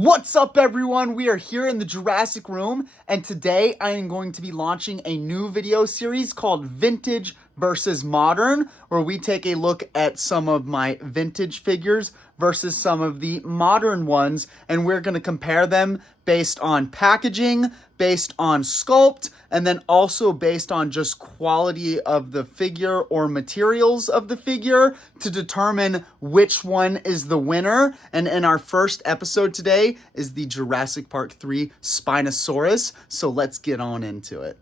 What's up, everyone? We are here in the Jurassic Room, and today I am going to be launching a new video series called Vintage versus Modern, where we take a look at some of my vintage figures versus some of the modern ones, and we're going to compare them based on packaging, based on sculpt, and then also based on just quality of the figure or materials of the figure to determine which one is the winner. And in our first episode today is the Jurassic Park 3 Spinosaurus. So let's get on into it.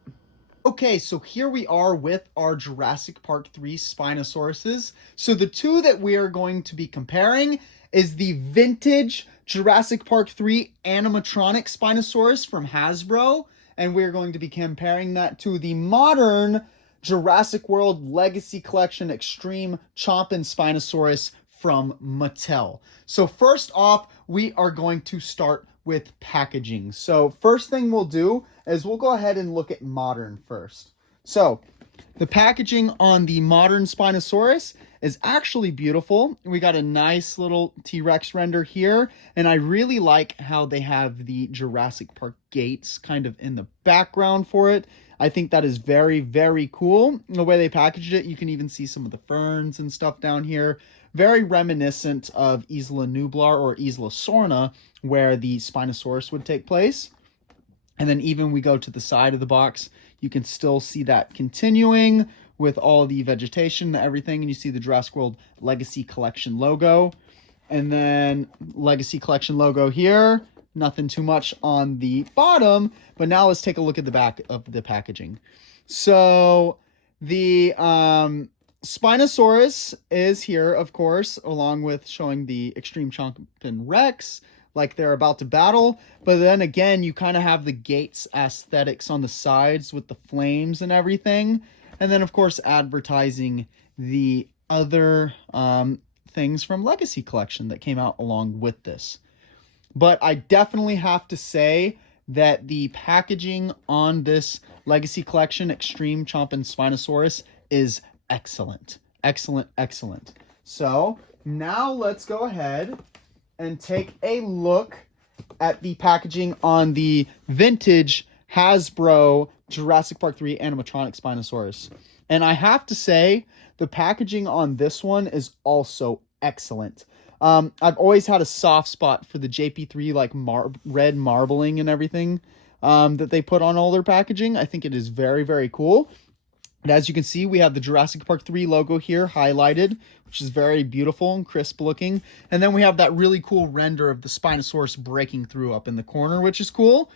Okay, so here we are with our Jurassic Park 3 Spinosauruses. So the two that we are going to be comparing is the vintage Jurassic Park 3 animatronic Spinosaurus from Hasbro, and we're going to be comparing that to the modern Jurassic World Legacy Collection Extreme Chompin' Spinosaurus from Mattel. So first off, we are going to start with packaging. So first thing we'll do is we'll go ahead and look at modern first. So the packaging on the modern Spinosaurus is actually beautiful. We got a nice little T-Rex render here, and I really like how they have the Jurassic Park gates kind of in the background for it. I think that is very, very cool. The way they packaged it, you can even see some of the ferns and stuff down here. Very reminiscent of Isla Nublar or Isla Sorna, where the Spinosaurus would take place. And then even we go to the side of the box, you can still see that continuing with all the vegetation and everything. And you see the Jurassic World Legacy Collection logo. And then Legacy Collection logo here. Nothing too much on the bottom. But now let's take a look at the back of the packaging. So the Spinosaurus is here, of course, along with showing the Extreme Chompin' Rex, like they're about to battle. But then again, you kind of have the gates aesthetics on the sides with the flames and everything. And then, of course, advertising the other things from Legacy Collection that came out along with this. But I definitely have to say that the packaging on this Legacy Collection Extreme Chompin' Spinosaurus is excellent. Excellent, excellent. So now let's go ahead and take a look at the packaging on the vintage Hasbro Jurassic Park 3 animatronic Spinosaurus. And I have to say, the packaging on this one is also excellent. I've always had a soft spot for the JP3 like red marbling and everything that they put on all their packaging. I think it is very, very cool. And as you can see, we have the Jurassic Park 3 logo here highlighted, which is very beautiful and crisp looking. And then we have that really cool render of the Spinosaurus breaking through up in the corner, which is cool.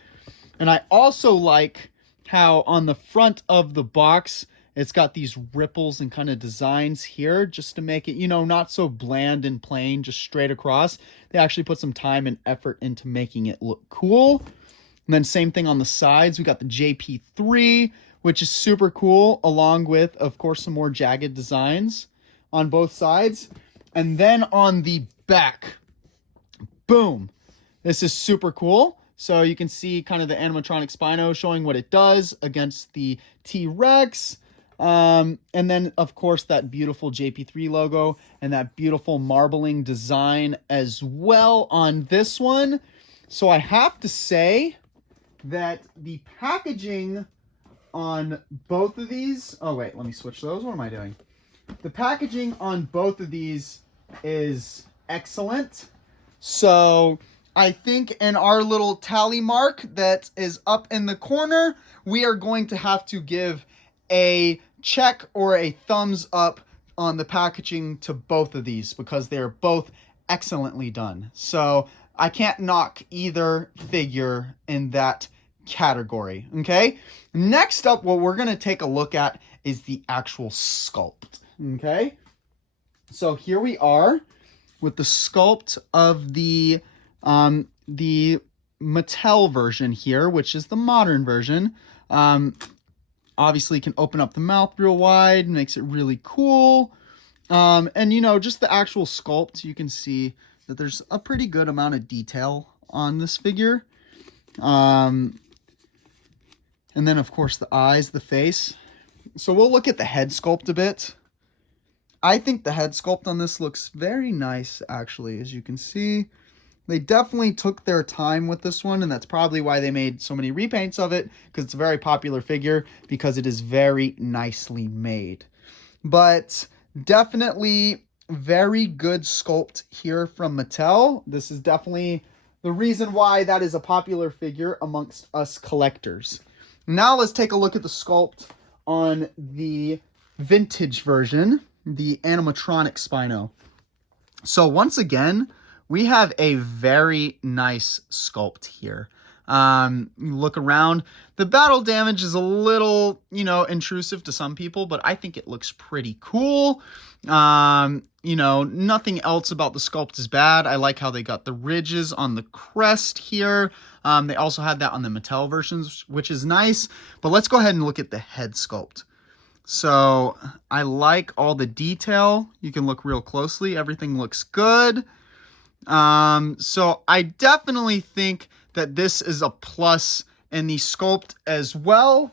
And I also like how on the front of the box, it's got these ripples and kind of designs here just to make it, you know, not so bland and plain, just straight across. They actually put some time and effort into making it look cool. And then same thing on the sides. We got the JP3, which is super cool, along with, of course, some more jagged designs on both sides. And then on the back, boom, this is super cool. So you can see kind of the animatronic Spino showing what it does against the T-Rex. And then, of course, that beautiful JP3 logo and that beautiful marbling design as well on this one. So I have to say that the packaging on both of these... Oh, wait, let me switch those. What am I doing? The packaging on both of these is excellent. So I think in our little tally mark that is up in the corner, we are going to have to give a check or a thumbs up on the packaging to both of these because they are both excellently done. So I can't knock either figure in that category. Okay, next up, what we're going to take a look at is the actual sculpt. Okay, so here we are with the sculpt of the Mattel version here, which is the modern version. Obviously, you can open up the mouth real wide, makes it really cool. And, you know, just the actual sculpt, you can see that there's a pretty good amount of detail on this figure. And then, of course, the eyes, the face. So we'll look at the head sculpt a bit. I think the head sculpt on this looks very nice, actually, as you can see. They definitely took their time with this one, and that's probably why they made so many repaints of it, because it's a very popular figure, because it is very nicely made. But definitely very good sculpt here from Mattel. This is definitely the reason why that is a popular figure amongst us collectors. Now let's take a look at the sculpt on the vintage version, the animatronic Spino. So once again, we have a very nice sculpt here. Look around. The battle damage is a little, intrusive to some people, but I think it looks pretty cool. Nothing else about the sculpt is bad. I like how they got the ridges on the crest here. They also had that on the Mattel versions, which is nice. But let's go ahead and look at the head sculpt. So I like all the detail. You can look real closely. Everything looks good. So I definitely think that this is a plus in the sculpt as well.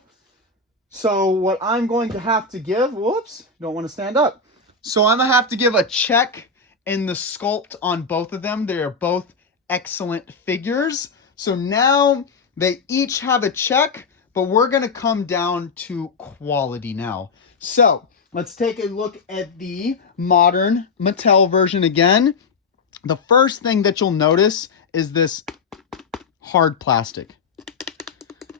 So what I'm going to have to give, whoops, don't want to stand up. So I'm going to have to give a check in the sculpt on both of them. They are both excellent figures. So now they each have a check, but we're going to come down to quality now. So let's take a look at the modern Mattel version again. The first thing that you'll notice is this hard plastic.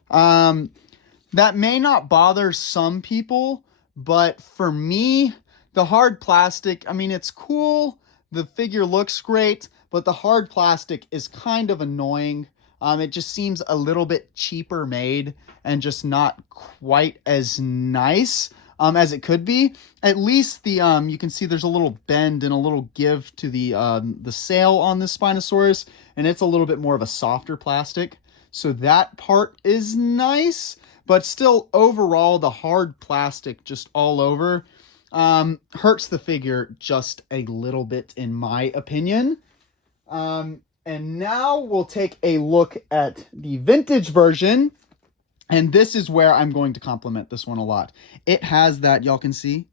That may not bother some people, but for me, the hard plastic, I mean, it's cool. The figure looks great, but the hard plastic is kind of annoying. It just seems a little bit cheaper made and just not quite as nice as it could be. At least the you can see there's a little bend and a little give to the sail on this Spinosaurus, and it's a little bit more of a softer plastic. So that part is nice, but still overall the hard plastic just all over hurts the figure just a little bit in my opinion. And now we'll take a look at the vintage version. And this is where I'm going to compliment this one a lot. It has that, y'all can see,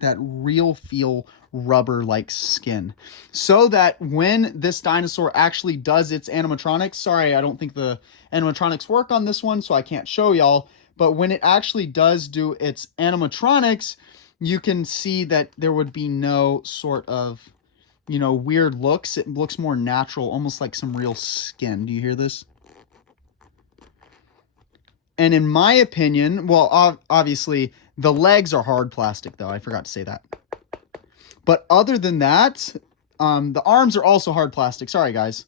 that real feel rubber-like skin. So that when this dinosaur actually does its animatronics, sorry, I don't think the animatronics work on this one, so I can't show y'all. But when it actually does do its animatronics, you can see that there would be no sort of, weird looks. It looks more natural, almost like some real skin. Do you hear this? And in my opinion, well, obviously, the legs are hard plastic, though. I forgot to say that. But other than that, the arms are also hard plastic. Sorry, guys.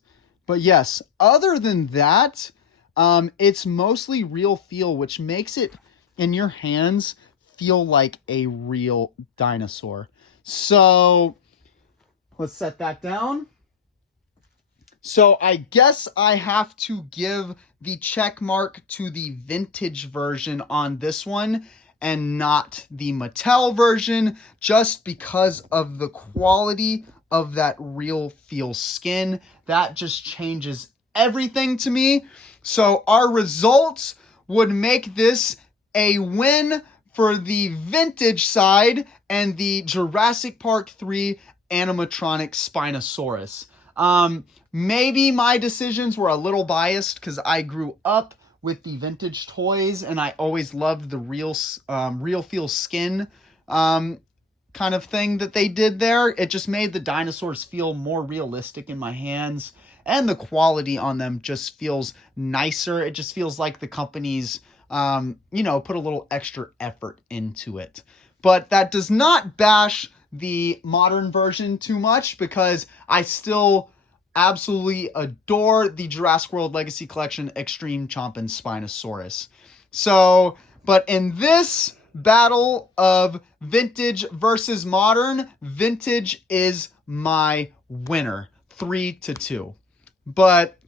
But yes, other than that, it's mostly real feel, which makes it, in your hands, feel like a real dinosaur. So let's set that down. So I guess I have to give the check mark to the vintage version on this one and not the Mattel version, just because of the quality of that real feel skin. That just changes everything to me. So our results would make this a win for the vintage side and the Jurassic Park 3 animatronic Spinosaurus. Maybe my decisions were a little biased because I grew up with the vintage toys and I always loved the real feel skin kind of thing that they did there. It just made the dinosaurs feel more realistic in my hands, and the quality on them just feels nicer. It just feels like the company's put a little extra effort into it. But that does not bash the modern version too much, because I still absolutely adore the Jurassic World Legacy Collection Extreme Chompin' Spinosaurus. So, but in this battle of vintage versus modern, vintage is my winner, 3-2. But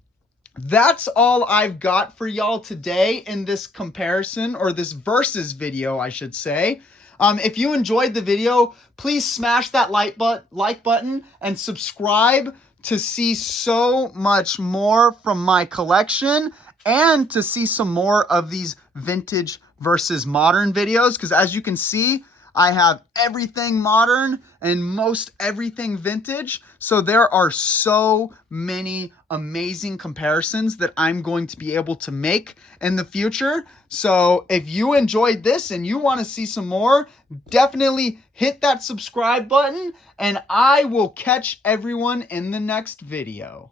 that's all I've got for y'all today in this comparison, or this versus video, I should say. If you enjoyed the video, please smash that like button and subscribe to see so much more from my collection, and to see some more of these vintage versus modern videos, because as you can see, I have everything modern and most everything vintage. So there are so many amazing comparisons that I'm going to be able to make in the future. So if you enjoyed this and you want to see some more, definitely hit that subscribe button, and I will catch everyone in the next video.